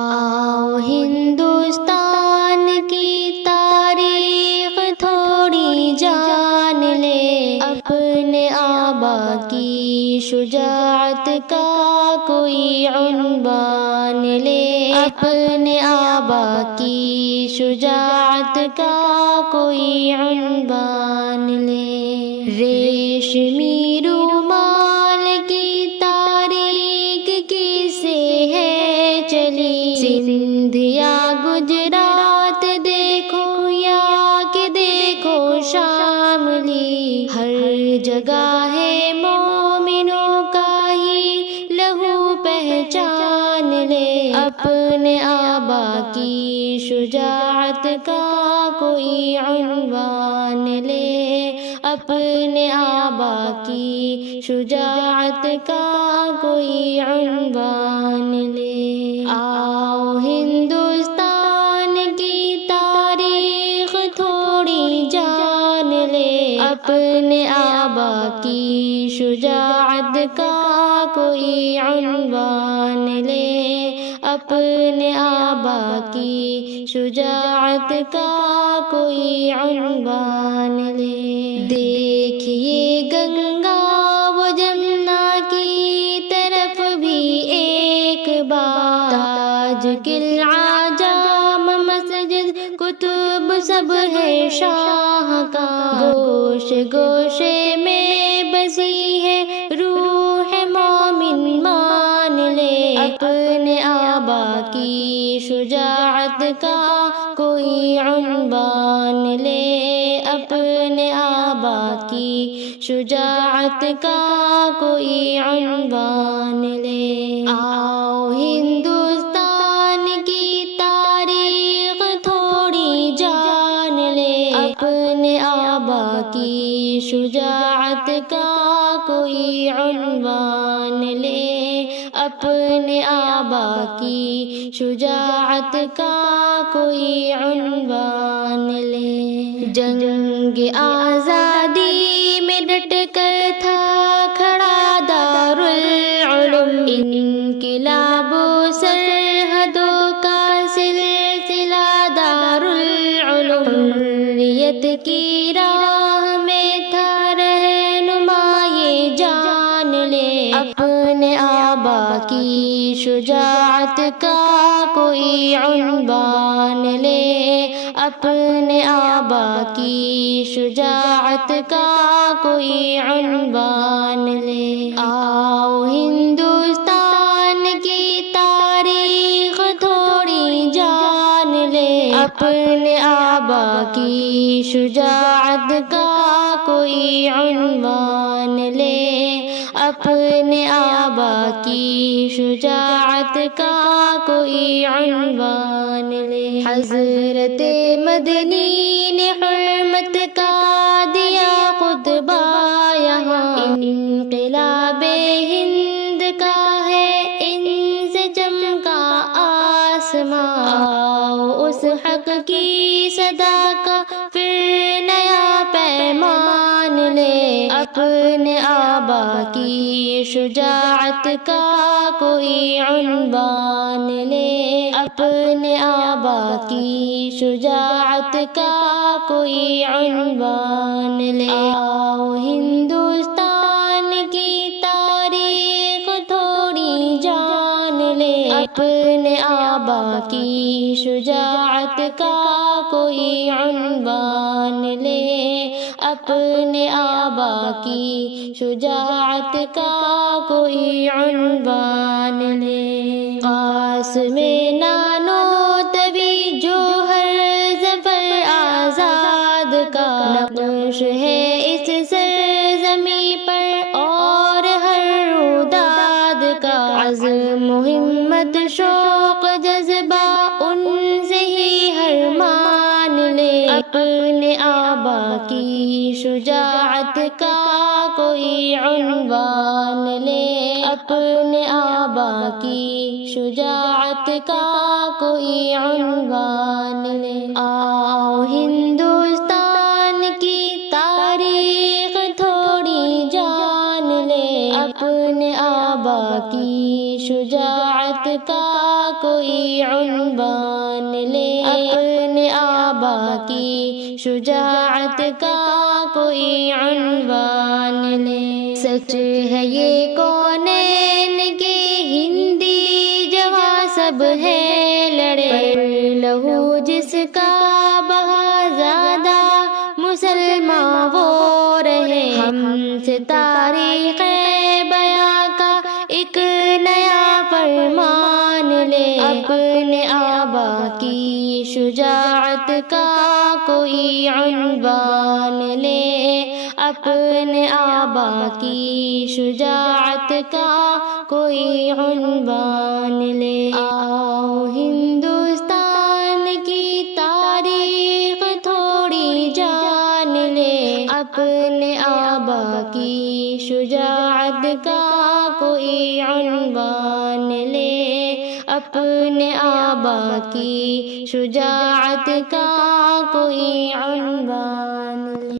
آؤ ہندوستان کی تاریخ تھوڑی جان لے، اپنے آبا کی شجاعت کا کوئی عنوان لے، اپنے آبا کی شجاعت کا کوئی عنوان لے۔ ریشمی رومال کی تاریخ کسے ہے چلی، سندھ یا گجرات دیکھو یا کہ دیکھو شاملی، ہر جگہ ہے مومنوں کا ہی لہو پہچان لے، اپنے آبا کی شجاعت کا کوئی عنوان لے، اپنے آبا کی شجاعت کا کوئی عنوان لے۔ آؤ ہندوستان کی تاریخ تھوڑی جان لے، اپنے آبا کی شجاعت کا کوئی عنوان لے، اپنے آبا کی شجاعت کا کوئی عنوان لے۔ دیکھیے گنگا و جمنا کی طرف بھی ایک بار، تاج قلعہ جامع مسجد کتب سب ہے شاہ کا، گوشے گوشے میں بسی ہے روح مومن مان لے، اپنے آبا کی شجاعت کا کوئی عنوان لے، اپنے آبا کی شجاعت کا کوئی عنوان لے۔ آؤ ہندوستان کی تاریخ تھوڑی جان لے، اپنے آبا کی شجاعت کا کوئی عنوان لے، اپنے آبا کی شجاعت کا کوئی عنوان لے۔ جنگ آزادی میں ڈٹ کر تھا کھڑا دارالعلوم، انقلاب و سرحدوں کا سلسلہ دارالعلوم، حریت کی راہ میں تھا رہنما یہ جان لے، اپنے آبا کی شجاعت کا کوئی عنوان لے، اپنے آبا کی شجاعت کا کوئی عنوان لے۔ آؤ ہندوستان کی تاریخ تھوڑی جان لے، اپنے آبا کی شجاعت کا کوئی عنوان لے، اپنے آبا کی شجاعت کا کوئی عنوان لے۔ حضرت مدنی نے حرمت کا دیا خطبہ یہاں، انقلاب ہند کا ہے ان سے چمکا آسماں، آؤ اس حق کی صدا کا پھر نیا پیمان لے، اپنے آبا کی شجاعت کا کوئی عنوان لے، اپنے آبا کی شجاعت کا کوئی عنوان لے۔ آؤ ہندوستان کی تاریخ تھوڑی جان لے، اپنے آبا کی شجاعت کا کوئی عنوان لے، اپنے آبا کی شجاعت کا کوئی عنوان لے۔ قاسم نانوتوی جوہر ظفر آزاد کا نقش ہے اس سرزمیں پر، اور ہر روداد کا عزم و ہمت شوق جذبہ ان سے ہی ہر مان لے، اپنے آبا کی شجاعت کا کوئی عنوان لے، اپنے آبا کی شجاعت کا کوئی عنوان لے۔ آؤ ہندوستان کی تاریخ تھوڑی جان لے، اپنے آبا کی شجاعت کا کوئی کوئی عنوان لے، اپنے آبا کی شجاعت کا کوئی عنوان لے۔ سچ ہے یہ کونین کے ہندی جواں سب ہے لڑے، پر لہو جس کا بہا زیادہ مسلمان وہ رہے۔ ہم سے تاریخ بیاں کا ایک نیا فرمان لے، اپنے آبا کی شجاعت کا کوئی عنوان لے، اپنے آبا کی شجاعت کا کوئی عنوان لے۔ آؤ ہندوستان کی تاریخ تھوڑی جان لے، اپنے آبا کی شجاعت کا کوئی عنوان لے، اپنے آبا کی شجاعت کا کوئی عنوان